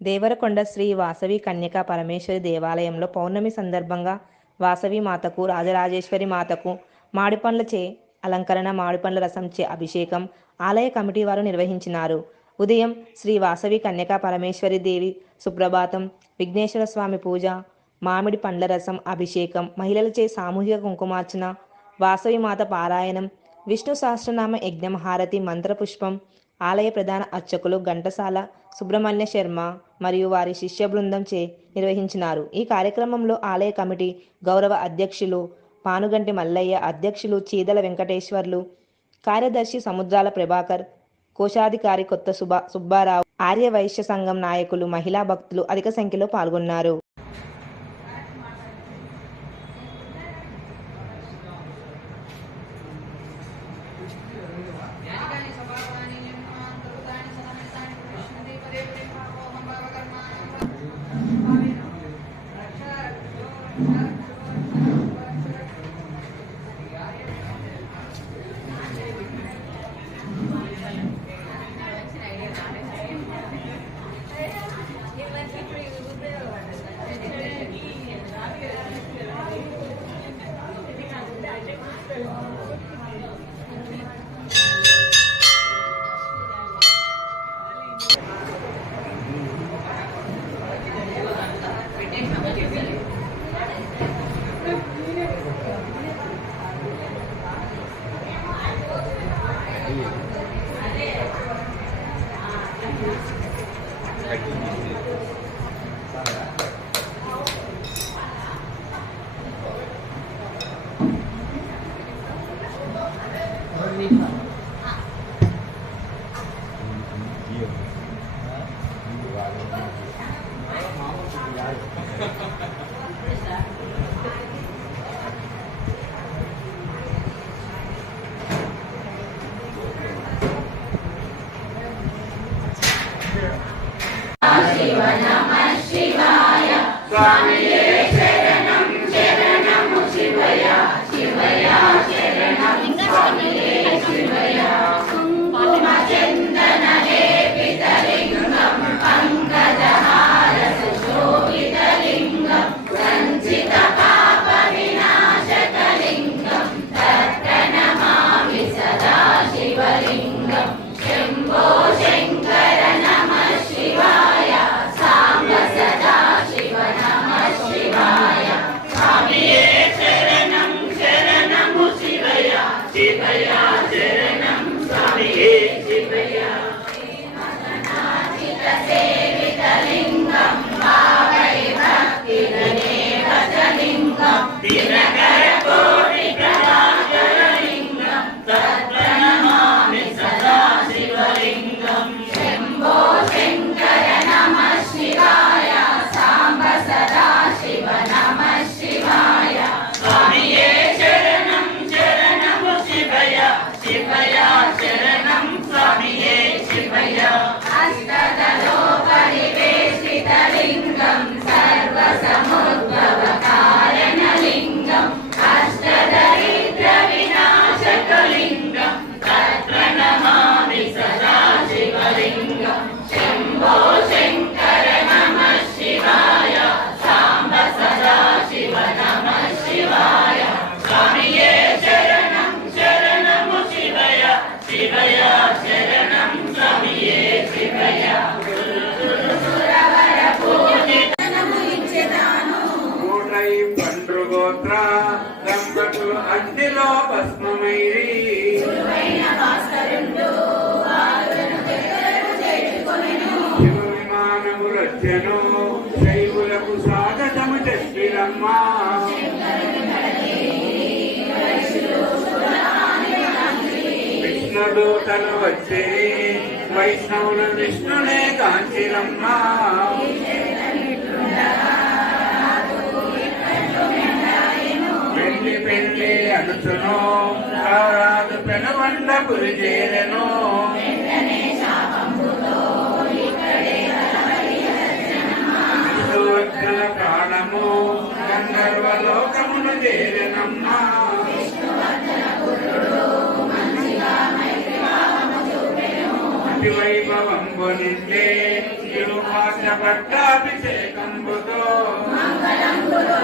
దేవరకొండ శ్రీ వాసవి కన్యకా పరమేశ్వరి దేవాలయంలో పౌర్ణమి సందర్భంగా వాసవి మాతకు రాజరాజేశ్వరి మాతకు మామిడిపండ్లచే అలంకరణ మామిడిపండ్ల రసంచే అభిషేకం ఆలయ కమిటీ వారు నిర్వహించినారు. ఉదయం శ్రీ వాసవి కన్యకా పరమేశ్వరి దేవి సుప్రభాతం విఘ్నేశ్వర స్వామి పూజ మామిడి పండ్ల రసం అభిషేకం మహిళలచే సామూహిక కుంకుమార్చన వాసవి మాత పారాయణం విష్ణు సహస్రనామ యజ్ఞం హారతి మంత్రపుష్పం ఆలయ ప్రధాన అర్చకులు ఘంటసాల సుబ్రహ్మణ్య శర్మ మరియు వారి శిష్య బృందం చే నిర్వహించినారు. ఈ కార్యక్రమంలో ఆలయ కమిటీ గౌరవ అధ్యక్షులు పానుగంటి మల్లయ్య అధ్యక్షులు చీదల వెంకటేశ్వర్లు కార్యదర్శి సముద్రాల ప్రభాకర్ కోశాధికారి కొత్త సుబా సుబ్బారావు ఆర్య వైశ్య సంఘం నాయకులు మహిళా భక్తులు అధిక సంఖ్యలో పాల్గొన్నారు. Swami. తను వచ్చే వైష్ణవులు విష్ణునే కాంచిరమ్మా. పెళ్ళి పెళ్ళి అనుచును రాదు పెనుగొండ గురి చేరను ప్రాణము గంధర్వ లోకమును చేరెనమ్మా. భక్తి వైభవం బొలిస్తే తిరుమాస పట్టాభిషేకంబుతో. మంగళం గురు